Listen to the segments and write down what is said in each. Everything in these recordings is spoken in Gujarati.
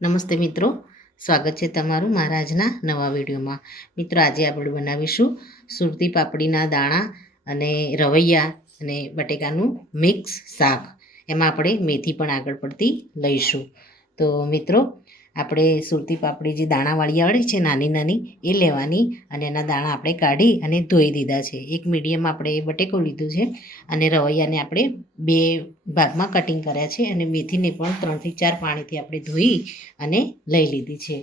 નમસ્તે મિત્રો, સ્વાગત છે તમારું મારા આજના નવા વિડીયોમાં. મિત્રો, આજે આપણે બનાવીશું સુરતી પાપડીના દાણા અને રવૈયા અને બટેકાનું મિક્સ શાક. એમાં આપણે મેથી પણ આગળ પડતી લઈશું. તો મિત્રો, આપણે સુરતી પાપડી જે દાણાવાળી આવે છે નાની નાની એ લેવાની, અને એના દાણા આપણે કાઢી અને ધોઈ દીધા છે. એક મીડિયમ આપણે બટેકો લીધું છે અને રવૈયાને આપણે બે ભાગમાં કટિંગ કર્યા છે, અને મેથીને પણ 3 થી 4 પાણીથી આપણે ધોઈ અને લઈ લીધી છે.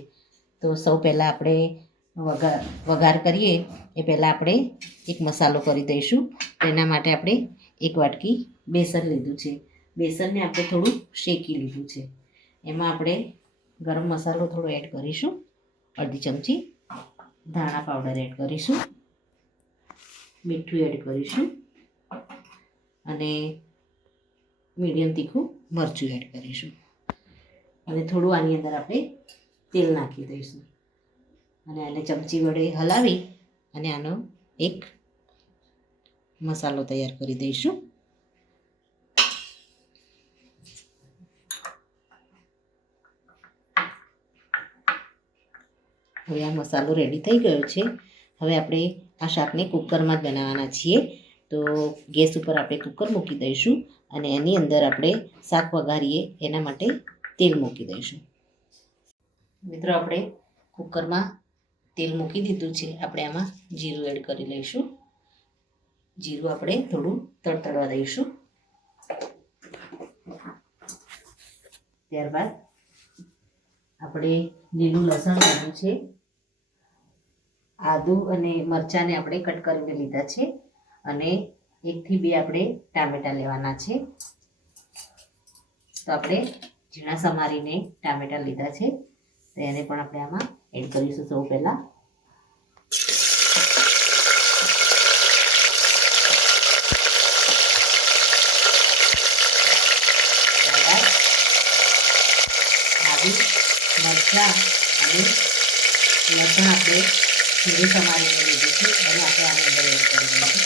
તો સૌ પહેલાં આપણે વઘાર કરીએ એ પહેલાં આપણે એક મસાલો કરી દઈશું. તો એના માટે આપણે 1 વાટકી બેસન લીધું છે. બેસનને આપણે થોડું શેકી લીધું છે. એમાં આપણે ગરમ મસાલો થોડો એડ કરીશું, અડધી ચમચી ધાણા પાવડર એડ કરીશું, મીઠું એડ કરીશું, અને મીડિયમ તીખું મરચું એડ કરીશું, અને થોડું આની અંદર આપણે તેલ નાખી દઈશું, અને આને ચમચી વડે હલાવી અને આનો એક મસાલો તૈયાર કરી દઈશું. હવે આ મસાલો રેડી થઈ ગયો છે. હવે આપણે આ શાકને કુકરમાં જ બનાવવાના છીએ. તો ગેસ ઉપર આપણે કુકર મૂકી દઈશું, અને એની અંદર આપણે શાક વઘારીએ એના માટે તેલ મૂકી દઈશું. મિત્રો, આપણે કુકરમાં તેલ મૂકી દીધું છે. આપણે આમાં જીરું એડ કરી લઈશું. જીરું આપણે થોડું તડતડવા દઈશું. ત્યારબાદ આપણે લીલું લસણ લીધું છે, આદુ અને મરચાંને આપણે કટ કરીને લીધા છે, અને 1 થી 2 આપણે ટામેટાં લેવાના છે. તો આપણે ઝીણા સમારીને ટામેટાં લીધા છે, તો એને પણ આપણે આમાં એડ કરીશું. સૌ પહેલાં આદુ, મરચાં અને લસણ આપણે ઝીણું સમારીને લીધું છે, એને આપણે આની અંદર એડ કરી દઈશું.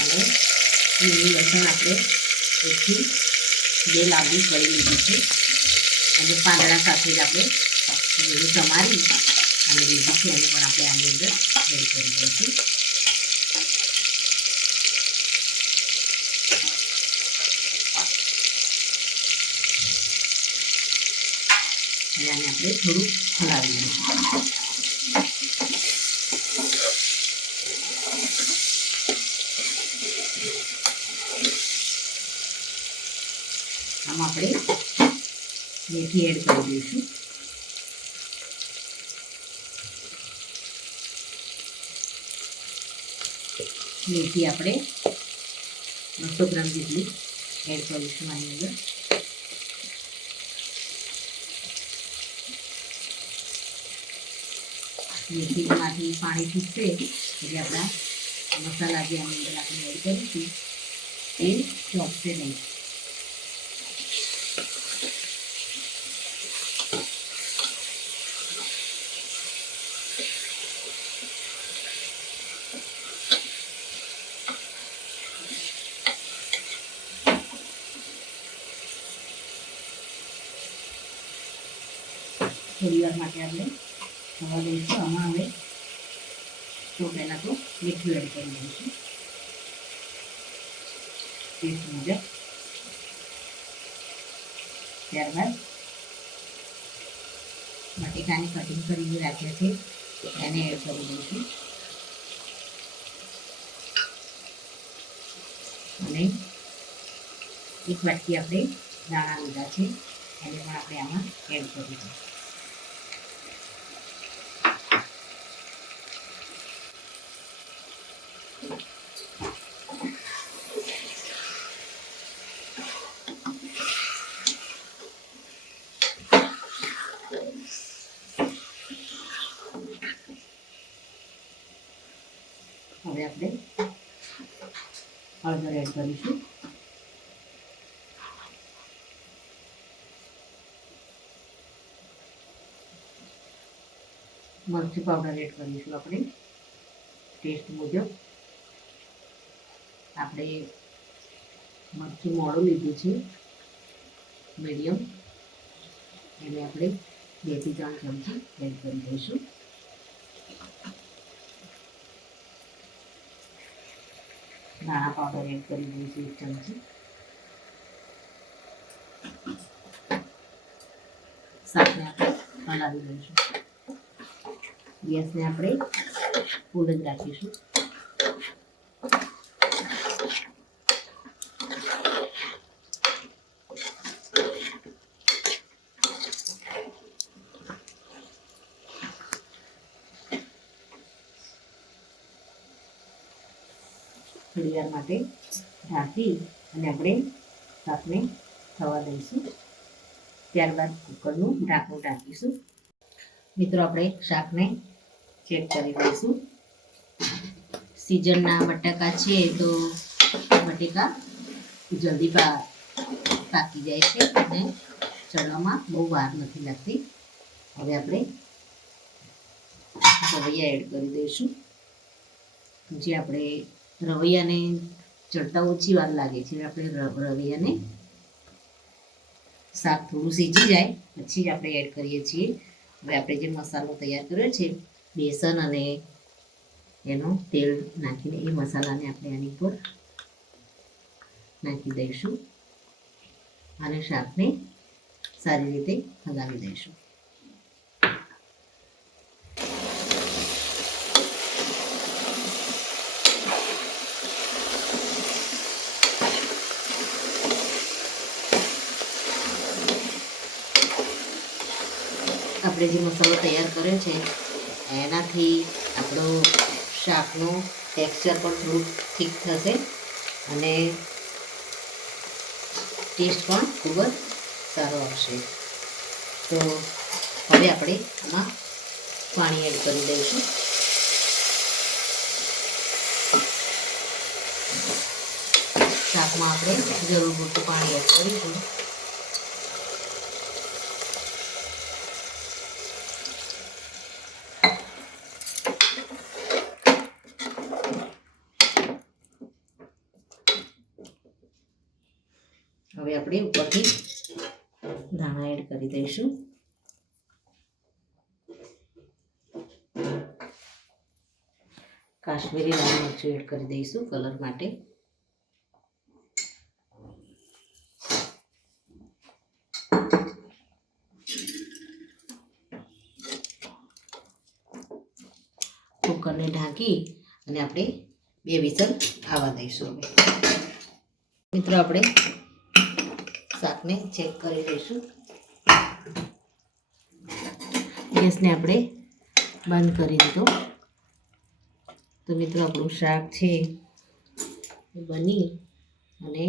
અને લીલું લસણ આપણે 1 થી 2 લાંબી કરી લીધી છે, અને પાંદડા સાથે જ આપણે લીલું સમારી અને લીધું છે, એને પણ આપણે આની અંદર એડ કરી દઈશું. અને આને આપણે થોડું હલાવી દઈશું. આમાં આપણે મેથી એડ કરી દઈશું. મેથી આપણે 200 ગ્રામ જેટલી એડ કરીશું આની અંદર. મેથીમાંથી પાણી છૂટશે એટલે આપણા મસાલા જે આની અંદર આપણે એડ કરીશું એ ચોપશે નહીં. થોડી વાર માટે આપણે થવા દઈશું. આમાં હવે તો પહેલાં તો મીઠું એડ કરી દઈશું ટેસ્ટ મુજબ. ત્યારબાદ બટેકાની કટિંગ કરીને રાખ્યા છે એને એડ કરી દઈશું, અને 1 વાટકી આપણે દાણા લીધા છે એને પણ આપણે આમાં એડ કરીશું. હવે આપણે હળદર એડ કરીશું, મરચું પાવડર એડ કરીશું આપણે ટેસ્ટ મુજબ. આપણે મરચું મોડું લીધું છે મીડિયમ, એને આપણે 2 થી 3 ચમચી એડ કરી દઈશું. ધાણા પાવડર એડ કરી દઈશું 1 ચમચી. શાકને આપણે હલાવી દઈશું. ગેસને આપણે ફૂલ જ રાખીશું. થોડી વાર માટે ઢાંકી અને આપણે શાકને થવા દઈશું. ત્યારબાદ કુકરનું ઢાંકણું ઢાંકીશું. મિત્રો આપણે શાકને ચેક કરી દઈશું. સિઝનના બટાકા છે તો બટેકા જલ્દી પાકી જાય છે અને ચડવામાં બહુ વાર નથી લાગતી. હવે આપણે રવૈયા એડ કરી દઈશું. જે આપણે રવૈયાને ચડતા ઓછી વાર લાગે છે. આપણે રવૈયાને શાક થોડું સીજી જાય પછી જ આપણે એડ કરીએ છીએ. હવે આપણે જે મસાલો તૈયાર કર્યો છે બેસન અને એનું તેલ નાખીને એ મસાલાને આપણે આની પર નાખી દઈશું અને શાકને સારી રીતે હલાવી દઈશું. આપણે જે મસાલો તૈયાર કર્યો છે એનાથી આપણો શાકનું ટેક્સચર પણ થોડું ઠીક થશે અને ટેસ્ટ પણ ખૂબ જ સારો આવશે. તો હવે આપણે આમાં પાણી એડ કરી દઈશું. શાકમાં આપણે જરૂર પૂરતું પાણી એડ કરીશું. હવે આપણે ઉપરથી ધાણા એડ કરી દઈશું. કાશ્મીરી લાલ મરચું એડ કરી દઈશું કલર માટે. કુકરને ઢાંકી અને આપણે 2 વિસલ આવવા દઈશું. મિત્રો આપણે શાકને ચેક કરી લઈશું. ગેસને આપણે બંધ કરી દીધો. તો મિત્રો આપણું શાક છે એ બની અને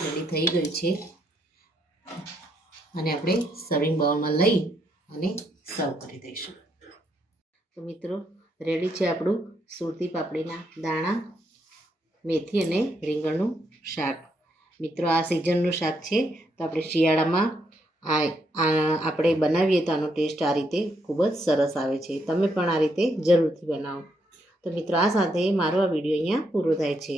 રેડી થઈ ગયું છે અને આપણે સર્વિંગ બાઉલમાં લઈ અને સર્વ કરી દઈશું. તો મિત્રો રેડી છે આપણું સુરતી પાપડીના દાણા, મેથી અને રીંગણનું શાક. મિત્રો આ સિઝનનું શાક છે તો આપણે શિયાળામાં આપણે બનાવીએ તો આનો ટેસ્ટ આ રીતે ખૂબ જ સરસ આવે છે. તમે પણ આ રીતે જરૂરથી બનાવો. તો મિત્રો આ સાથે મારો આ વિડીયો અહીંયા પૂરો થાય છે.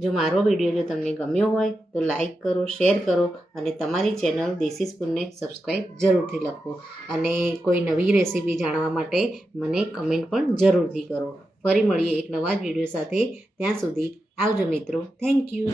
જો મારો વિડીયો જો તમને ગમ્યો હોય તો લાઈક કરો, શેર કરો અને તમારી ચેનલ દેશી સ્પૂનને સબસ્ક્રાઈબ જરૂરથી લખો અને કોઈ નવી રેસીપી જાણવા માટે મને કમેન્ટ પણ જરૂરથી કરો. ફરી મળીએ એક નવા જ વિડીયો સાથે. ત્યાં સુધી આવજો મિત્રો. Thank you.